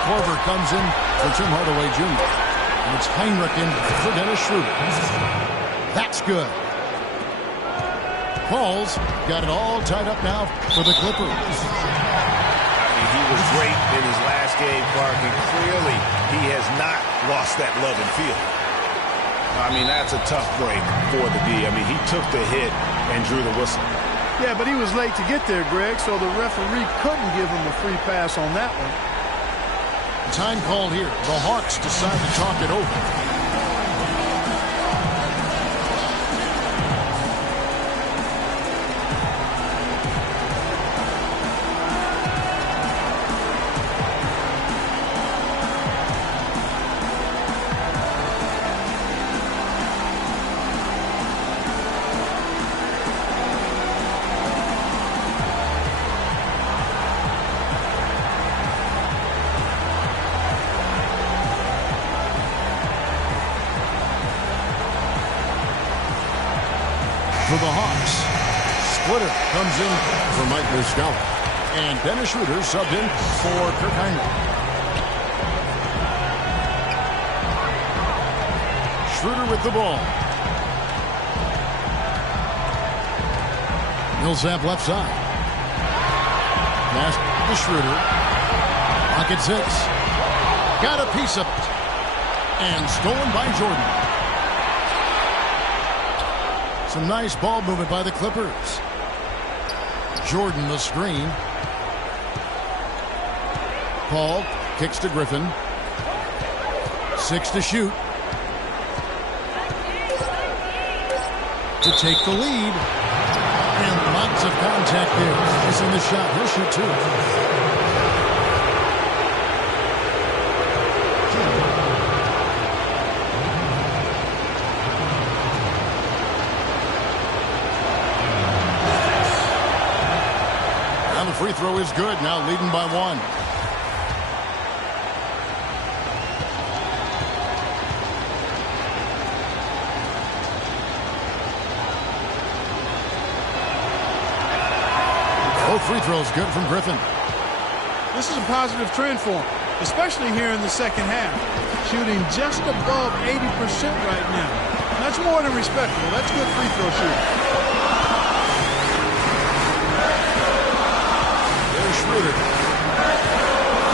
Korver comes in for Tim Hardaway Jr. And it's Heinrich in for Dennis Schroeder. That's good. Paul's got it all tied up now for the Clippers. I mean, he was great in his last game, Clark, and clearly he has not lost that love and feel. I mean, that's a tough break for the D. I mean, he took the hit and drew the whistle. Yeah, but he was late to get there, Greg, so the referee couldn't give him a free pass on that one. Time called here. The Hawks decide to talk it over. For the Hawks, Splitter comes in for Mike Muscala. And Dennis Schroeder subbed in for Kirk Heinrich. Schroeder with the ball. Millsap left side. Pass to Schroeder. Pocket 6. Got a piece of it. And stolen by Jordan. Some nice ball movement by the Clippers. Jordan the screen. Paul kicks to Griffin. 6 to shoot. To take the lead. And lots of contact there. Missing the shot. He'll shoot two. Free throw is good. Now leading by 1. Both free throws good from Griffin. This is a positive trend for him, especially here in the second half. Shooting just above 80% right now. That's more than respectable. That's good free throw shooting. Schroeder.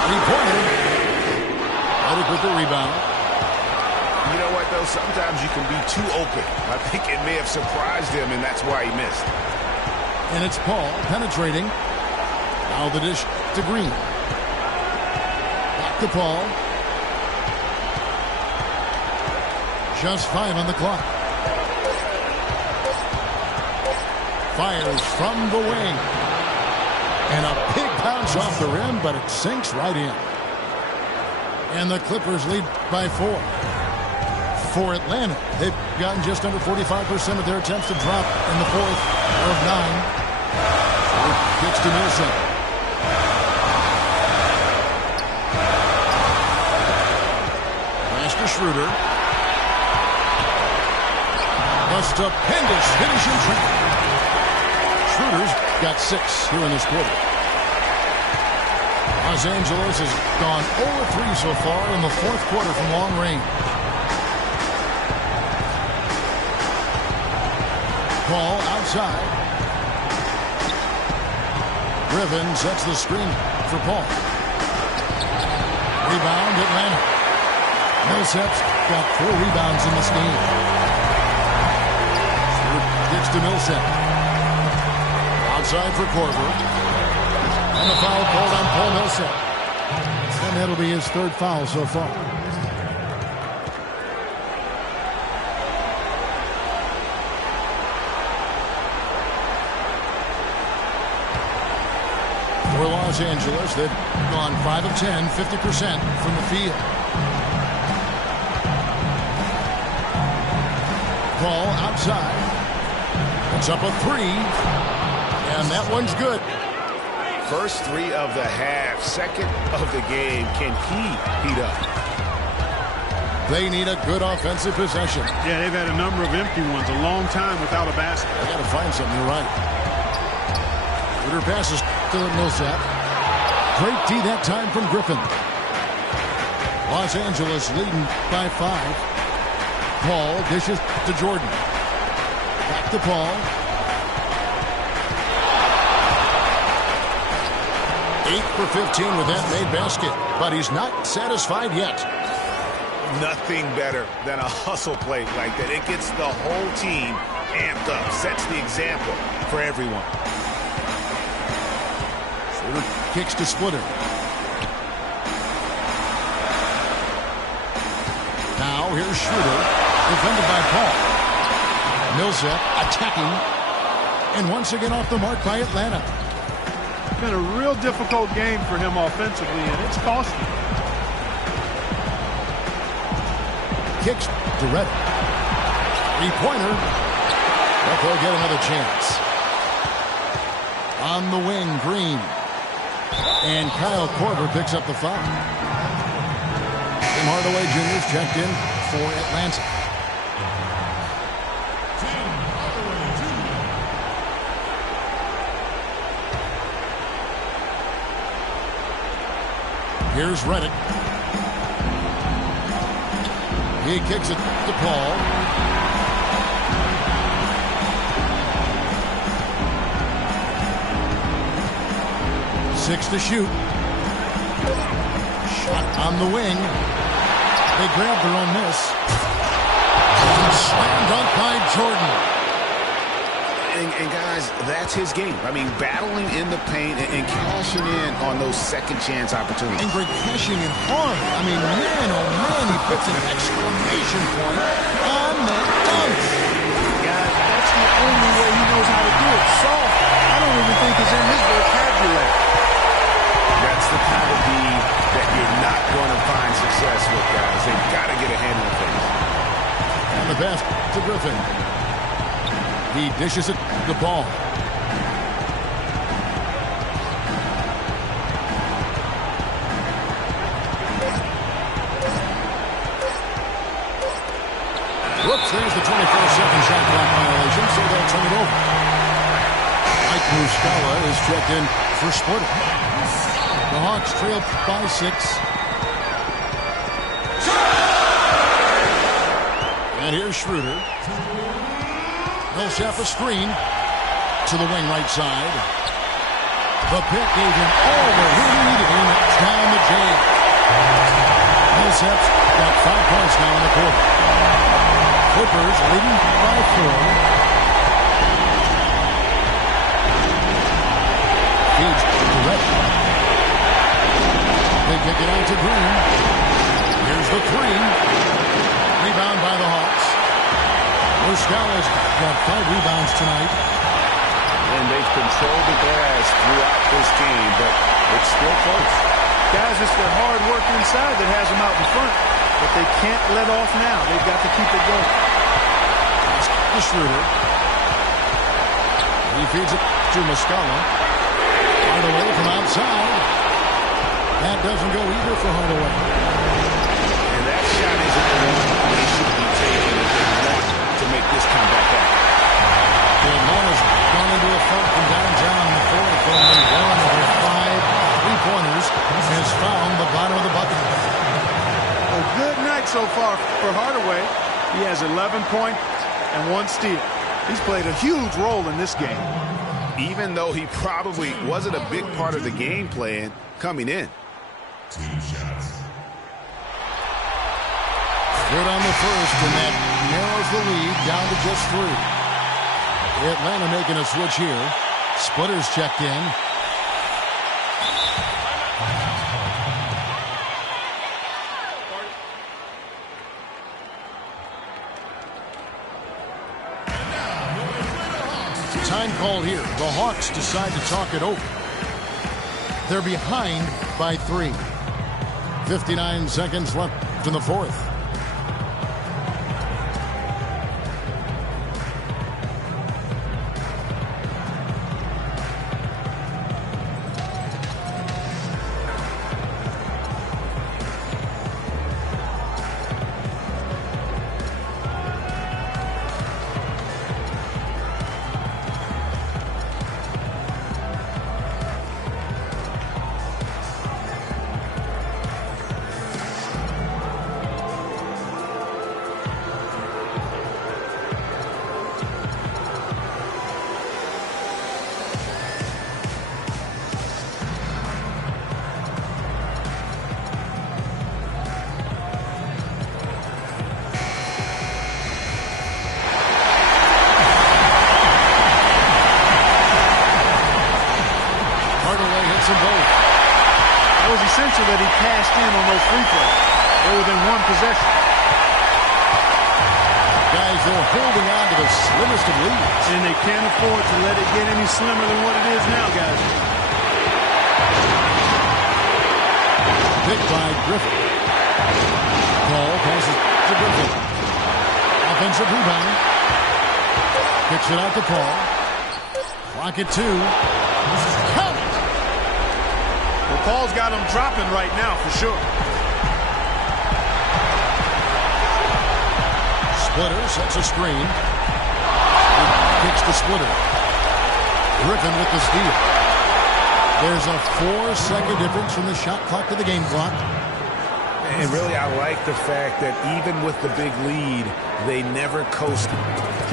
3-pointer. with the rebound. You know what, though? Sometimes you can be too open. I think it may have surprised him, and that's why he missed. And it's Paul penetrating. Now the dish to Green. Back to Paul. Just 5 on the clock. Fires from the wing. And a big bounce off the rim, but it sinks right in. And the Clippers lead by 4. For Atlanta, they've gotten just under 45% of their attempts to drop in the fourth of 9. Pitch to Millsap. Pass to Schroeder. A stupendous finishing trick. Schroeder's got 6 here in this quarter. Los Angeles has gone 0-3 so far in the fourth quarter from long range. Paul outside. Griffin sets the screen for Paul. Rebound Atlanta. Millsap's got 4 rebounds in this game. Gets to Millsap. Outside for Korver. And the foul called on Paul Millsap. And that'll be his 3rd foul so far. For Los Angeles, they've gone 5 of 10, 50% from the field. Paul outside. It's up a 3. And that one's good. First 3 of the half, 2nd of the game. Can he heat up? They need a good offensive possession. Yeah, they've had a number of empty ones, a long time without a basket. They got to find something. You're right. Schroeder passes to Millsap. Great D that time from Griffin. Los Angeles leading by 5. Paul dishes to Jordan. Back to Paul. 8 for 15 with that made basket, but he's not satisfied yet. Nothing better than a hustle play like that. It gets the whole team amped up, sets the example for everyone. Schroeder kicks to Splitter. Now here's Schroeder, defended by Paul. Millsap attacking, and once again off the mark by Atlanta. It's been a real difficult game for him offensively, and it's cost him. Kicks to Reddick. 3-pointer. But they'll get another chance. On the wing, Green. And Kyle Korver picks up the foul. Tim Hardaway Jr. is checked in for Atlanta. Here's Reddick. He kicks it to Paul. Six to shoot. Shot on the wing. They grab their own miss. And slam dunk by Jordan. And guys, that's his game. I mean, battling in the paint and cashing in on those second chance opportunities. And Greg cashing in hard. I mean, man, oh man, he puts an exclamation point on that dunk. Guys, that's the only way he knows how to do it. Soft, I don't even think is in his vocabulary. That's the kind of D that you're not going to find success with, guys. They've got to get a handle of things. And the pass to Griffin. He dishes it the ball. Whoops, there's the 24-second shot clock violation, so they'll turn it over. Mike Muscala is checked in for Splitter. The Hawks trail by 6. And here's Schroeder. Millsap a screen to the wing right side. The pick gave him all the he needed, and it's down the J. intercepts. Got 5 points now in the quarter. Clippers leading by 4. Feeds to Reddick. They kick it out to Green. Here's the 3. Rebound by the Hawks. Muscala's got 5 rebounds tonight. And they've controlled the glass throughout this game, but it's still close. Guys, it's their hard work inside that has them out in front. But they can't let off now. They've got to keep it going. The Schroeder. He feeds it to Muscala. Hardaway from outside. That doesn't go either for Hardaway. And that shot isn't the one they should be taking if they want to make this comeback happen. Atlanta's gone into a funk from downtown in the fourth. Only 1 of their 5 3-pointers has found the bottom of the bucket. A good night so far for Hardaway. He has 11 points and 1 steal. He's played a huge role in this game. Even though he probably wasn't a big part of the game plan coming in. Good on the first, and that narrows the lead down to just 3. Atlanta making a switch here. Splitters checked in. Time called here. The Hawks decide to talk it over. They're behind by 3. 59 seconds left in the fourth. That he passed in on those free throws. They were within 1 possession. Guys, they're holding on to the slimmest of leads. And they can't afford to let it get any slimmer than what it is now, guys. Picked by Griffin. Paul passes to Griffin. Offensive rebound. Kicks it out to Paul. Clock at 2. Count it! Well, Paul's got him dropping right now for sure. Splitter sets a screen. Kicks the Splitter. Griffin with the steal. There's a 4-second difference from the shot clock to the game clock. And really, I like the fact that even with the big lead, they never coasted.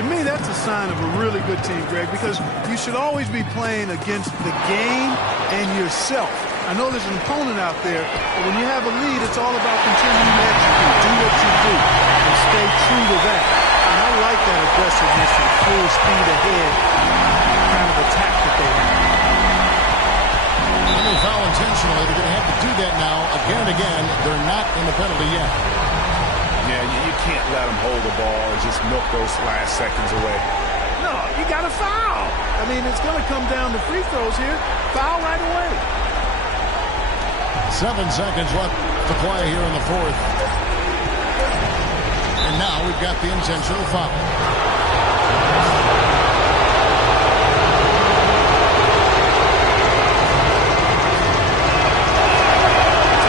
To me, that's a sign of a really good team, Greg, because you should always be playing against the game and yourself. I know there's an opponent out there, but when you have a lead, it's all about continuing to execute, do what you do, and stay true to that. And I like that aggressiveness and full speed ahead kind of attack that they have. When they foul intentionally, they're going to have to do that now again and again. They're not in the penalty yet. Yeah, you can't let them hold the ball and just milk those last seconds away. No, you got to foul. I mean, it's going to come down to free throws here. Foul right away. 7 seconds left to play here in the fourth. And now we've got the intentional foul.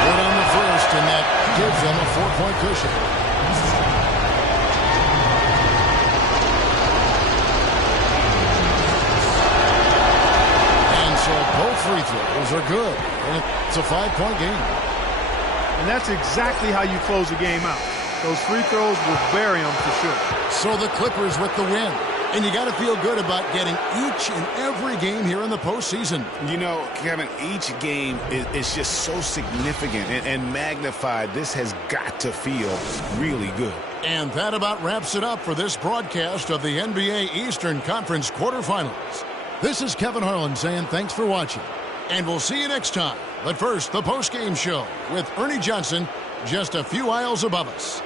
Good on the first, and that gives them a 4-point cushion. And so both free throws are good. And it's a 5-point game. And that's exactly how you close a game out. Those free throws will bury them for sure. So the Clippers with the win. And you got to feel good about getting each and every game here in the postseason. You know, Kevin, each game is just so significant and magnified. This has got to feel really good. And that about wraps it up for this broadcast of the NBA Eastern Conference quarterfinals. This is Kevin Harlan saying thanks for watching. And we'll see you next time. But first, the postgame show with Ernie Johnson just a few aisles above us.